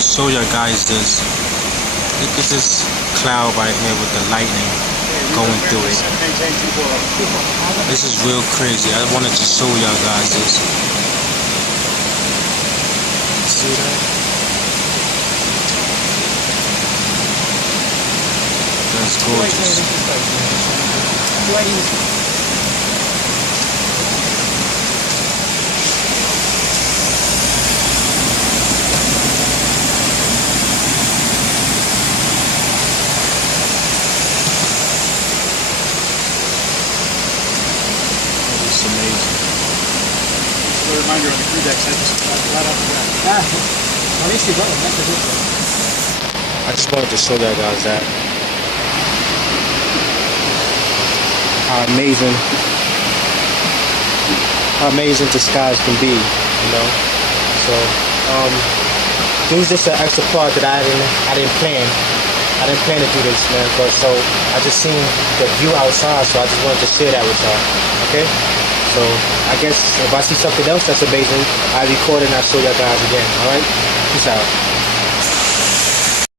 to show you guys this. Look at this cloud right here with the lightning going through it. This is real crazy. I wanted to show y'all guys this. See that? That's gorgeous. It's amazing. Just a reminder on the crew deck said this right off the bat. I just wanted to show y'all guys that. How amazing the skies can be, you know. So it was just an extra part that I didn't plan. I didn't plan to do this, man. But so I just seen the view outside, so I just wanted to share that with y'all. Okay. So I guess if I see something else that's amazing, I record it and I show y'all guys again. All right. Peace out.